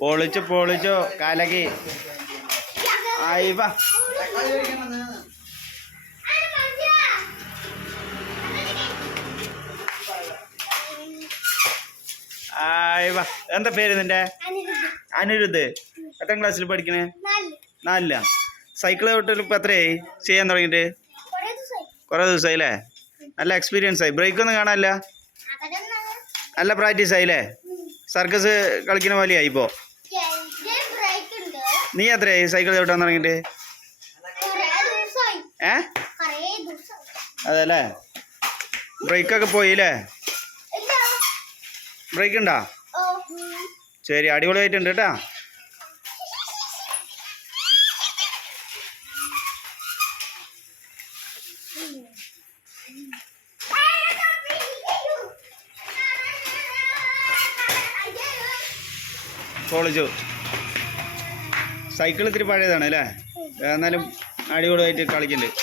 പൊളിച്ചു പൊളിച്ചു കലകി ആയി വാ. എന്താ പേര് നിന്റെ? അനിരുദ്ധ്. എത്ര ക്ലാസ്സിൽ പഠിക്കണേ? നാലില്ല സൈക്കിൾ തൊട്ടിൽ ഇപ്പം എത്രയായി? ചെയ്യാൻ തുടങ്ങിയിട്ട്? കുറേ ദിവസമായി അല്ലേ? നല്ല എക്സ്പീരിയൻസ് ആയി. ബ്രേക്ക് ഒന്നും കാണാനില്ല? നല്ല പ്രാക്ടീസ് ആയില്ലേ സർക്കസ് കളിക്കുന്ന പോലെയായി ഇപ്പോൾ ഉണ്ട്. നീ എത്രയായി സൈക്കിൾ ചവിട്ടാൻ തുടങ്ങിയിട്ട്? ദിവസമായി ഏ? കുറേ അല്ലേ അതെല്ലേ? ബ്രേക്കൊക്കെ പോയില്ലേ ബ്രേക്ക് ഉണ്ടാ ശരി അടിപൊളിയായിട്ടുണ്ട് കേട്ടാ. സൈക്കിൾ ഇത്തിരി പഴയതാണ് അല്ലേ? എന്നാലും അടിപൊളിയായിട്ട് കളിക്കുന്നുണ്ട്